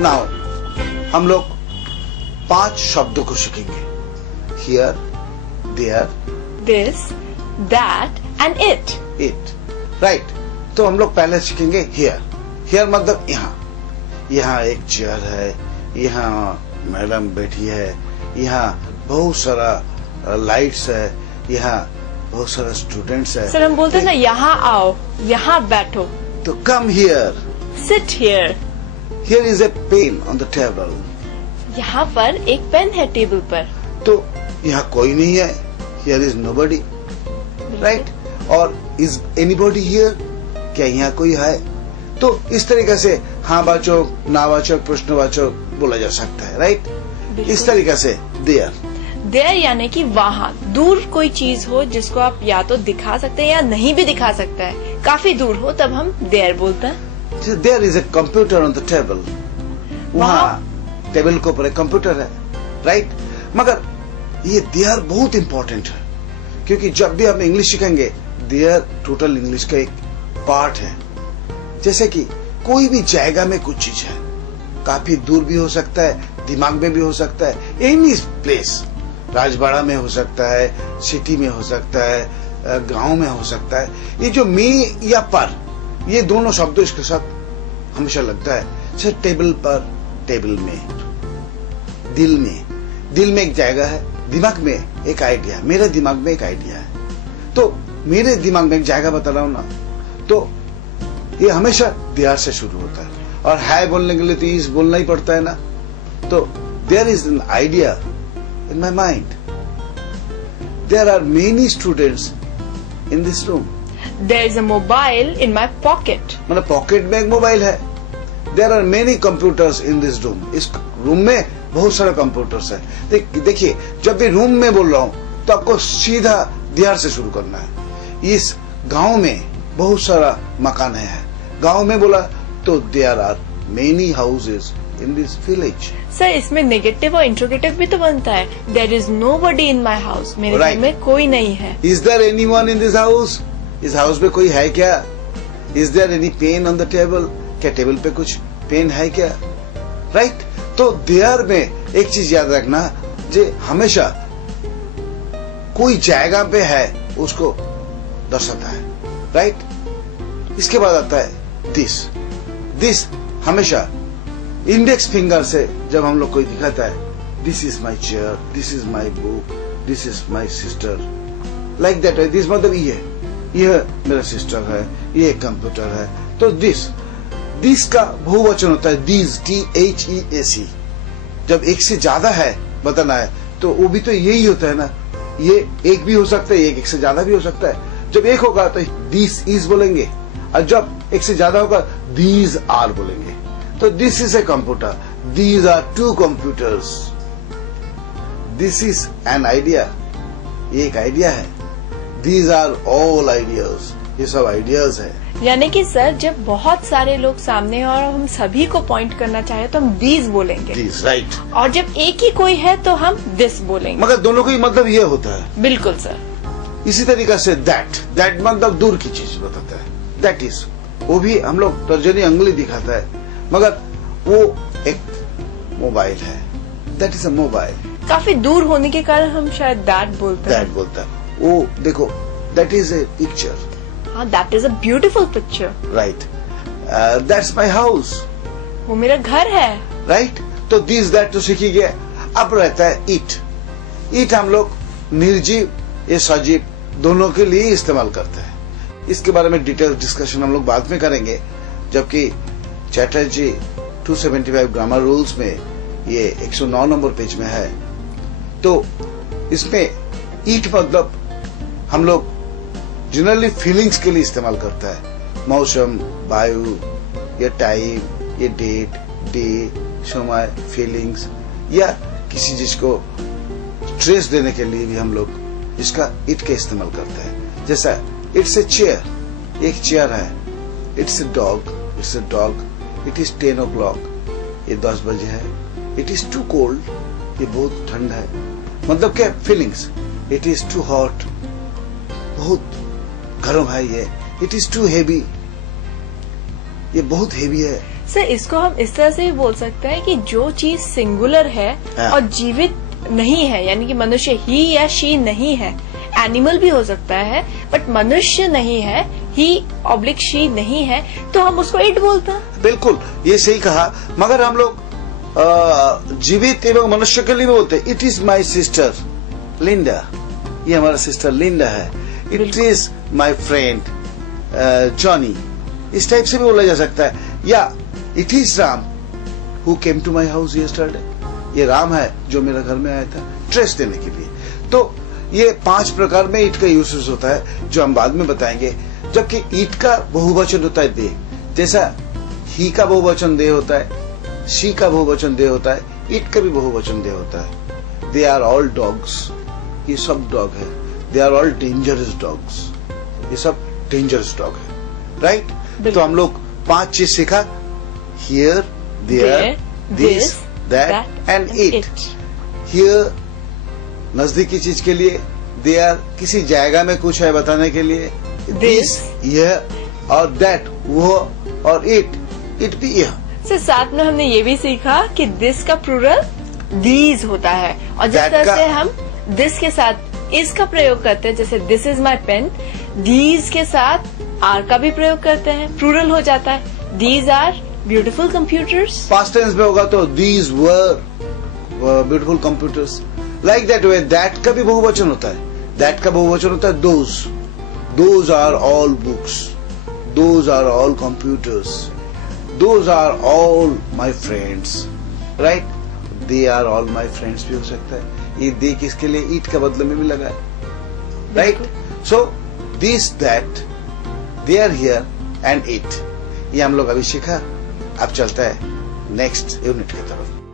Now हम लोग 5 शब्दों को सीखेंगे। Here, there, this, that and it. It, right. तो हम लोग पहले सीखेंगे हियर। हियर मतलब यहाँ। यहाँ एक चेयर है, यहाँ मैडम बैठी है, यहाँ बहुत सारा लाइट्स है, यहाँ बहुत सारा स्टूडेंट्स है। सर हम बोलते हैं ना यहाँ आओ, यहाँ बैठो। तो come here. Sit here. Here is a pen on the table. यहाँ पर एक पेन है टेबल पर। तो यहाँ कोई नहीं है। Here is nobody, right. और इज एनीबॉडी हियर, क्या यहाँ कोई है? तो इस तरीके से हाँ वाचक, नावाचक, प्रश्नवाचक बोला जा सकता है, राइट। इस तरीके से देयर। देयर यानी कि वहाँ दूर कोई चीज हो जिसको आप या तो दिखा सकते हैं या नहीं भी दिखा सकता है, काफी दूर हो तब हम देयर बोलते हैं। There is a computer on the table. वहाँ टेबल के ऊपर एक कंप्यूटर है, राइट। मगर ये देयर बहुत इंपॉर्टेंट है, क्योंकि जब भी हम इंग्लिश सीखेंगे देयर टोटल इंग्लिश का एक पार्ट है। जैसे कि कोई भी जगह में कुछ चीज है, काफी दूर भी हो सकता है, दिमाग में भी हो सकता है, एनी प्लेस, राजवाड़ा में हो सकता है, सिटी में हो सकता है, गांव में हो सकता है। ये जो में या पर, ये दोनों शब्दों इसके साथ हमेशा लगता है। जैसे टेबल पर, टेबल में, दिल में एक जगह है, दिमाग में एक आइडिया, मेरे दिमाग में एक आइडिया है। तो मेरे दिमाग में एक जगह बता रहा हूं ना, तो ये हमेशा देयर से शुरू होता है। और है बोलने के लिए तो इज बोलना ही पड़ता है ना। तो there is an idea in my mind. There are many students in this room. There is a mobile in my pocket. मतलब पॉकेट में एक मोबाइल है। There are many computers in this room. इस रूम में बहुत सारे computers है। देखिए जब भी रूम में बोल रहा हूँ तो आपको सीधा देयर से शुरू करना है। इस गांव में बहुत सारा मकान है। गांव में बोला तो there are many houses in this village. Sir इसमें नेगेटिव और इंट्रोगेटिव भी तो बनता है। There is nobody in my house. मेरे घर में कोई नहीं है। Is there anyone in this house? इस हाउस में कोई है क्या? Is there any pen on the table? क्या टेबल पे कुछ पेन है क्या? राइट। तो देयर में एक चीज याद रखना, जो हमेशा कोई जगह पे है उसको दर्शाता है, राइट। इसके बाद आता है दिस हमेशा इंडेक्स फिंगर से जब हम लोग कोई दिखाता है, this is my chair, this is my book, this is my sister, like that. This मतलब ये मेरा सिस्टर है, ये कंप्यूटर है। तो दिस का बहुवचन होता है दीज, THEAC। जब एक से ज्यादा है बताना है तो वो भी तो यही होता है ना। ये एक भी हो सकता है, एक से ज्यादा भी हो सकता है। जब एक होगा तो दिस इज बोलेंगे, और जब एक से ज्यादा होगा दीज आर बोलेंगे। तो this is a computer, these are 2 computers, this is an idea, ये एक आइडिया है, दीज आर ऑल आइडियाज, ये सब आइडियाज है। यानी कि सर जब बहुत सारे लोग सामने और हम सभी को पॉइंट करना चाहे तो हम दीज बोलेंगे, दीज, राइट। और जब एक ही कोई है तो हम दिस बोलेंगे। मगर दोनों का ही मतलब ये होता है। बिल्कुल सर। इसी तरीके से दैट मतलब दूर की चीज बताता है। दैट इज, वो भी हम लोग तर्जनी अंगुली दिखाता है, मगर वो एक मोबाइल है। That is a mobile. काफी दूर होने के कारण हम शायद दैट बोलते हैं। दैट बोलता है। वो देखो, दैट इज ए पिक्चर। हाँ, that is a beautiful picture. Right. That's my house, वो मेरा घर है। राइट। तो दिस दैट तो सीखी गया। अब रहता है इट हम लोग निर्जीव या सजीव दोनों के लिए इस्तेमाल करते हैं। इसके बारे में डिटेल डिस्कशन हम लोग बाद में करेंगे, जबकि चैटर्जी 275 ग्रामर रूल्स में ये 109 नंबर पेज में है। तो इसमें ईट मतलब हम लोग जनरली फीलिंग्स के लिए इस्तेमाल करता है। मौसम, वायु, ये टाइम, ये डेट, डे, समय, फीलिंग्स, या किसी चीज को स्ट्रेस देने के लिए भी हम लोग इसका इट का इस्तेमाल करते हैं। जैसा इट्स ए चेयर, एक चेयर है। It's a dog, it's a dog. It is 10 o'clock, ये 10 बजे है। इट इज टू कोल्ड, ये बहुत ठंड है। मतलब क्या feelings. It is too hot, बहुत गर्म है ये। इट इज टू हेवी, ये बहुत हेवी है। सर इसको हम इस तरह से भी बोल सकते हैं कि जो चीज सिंगुलर है और जीवित नहीं है, यानी कि मनुष्य ही या शी नहीं है, एनिमल भी हो सकता है बट मनुष्य नहीं है, ही ऑब्लिक शी नहीं है, तो हम उसको इट बोलते हैं। बिल्कुल, ये सही कहा। मगर हम लोग जीवित एवं मनुष्य के लिए बोलते हैं it is my sister Linda, ये हमारा सिस्टर लिंडा है। It is my friend Johnny, इस टाइप से भी बोला जा सकता है। या it is Ram who came to my house yesterday, ये राम है जो मेरे घर में आया था, ट्रेस देने के लिए। तो ये 5 प्रकार में ईट का यूसेज होता है जो हम बाद में बताएंगे। जबकि ईट का बहुवचन होता है दे, जैसा ही का बहुवचन दे होता है, शी का बहुवचन दे होता है, ईट का भी बहुवचन दे होता है। दे आर ऑल डॉग्स, ये सब डॉग है। They are all dangerous dogs, ये सब डेंजरस डॉग है, राइट। तो हम लोग 5 चीज सीखा, here, there, this, that and it. Here नजदीकी चीज के लिए, देयर किसी जगह में कुछ है बताने के लिए, दिस यह, और दैट वो, और इट भी यह। सर साथ में हमने ये भी सीखा कि दिस का प्लूरल दीज होता है, और जिस तरह से हम दिस के साथ इस का प्रयोग करते हैं, जैसे this is my pen, these के साथ आर का भी प्रयोग करते हैं, प्लूरल हो जाता है, these are beautiful computers. Past tense में होगा तो these were beautiful computers. Like that way that का भी बहुवचन होता है, दैट का बहुवचन होता है those, those are all books, those are all computers, those are all my friends, right. They are all my friends भी हो सकता है। ये दे किसके लिए, ईट का बदले में भी लगा है, right. So this that, they are here and it, ये हम लोग अभी सीखा। अब चलता है नेक्स्ट यूनिट की तरफ।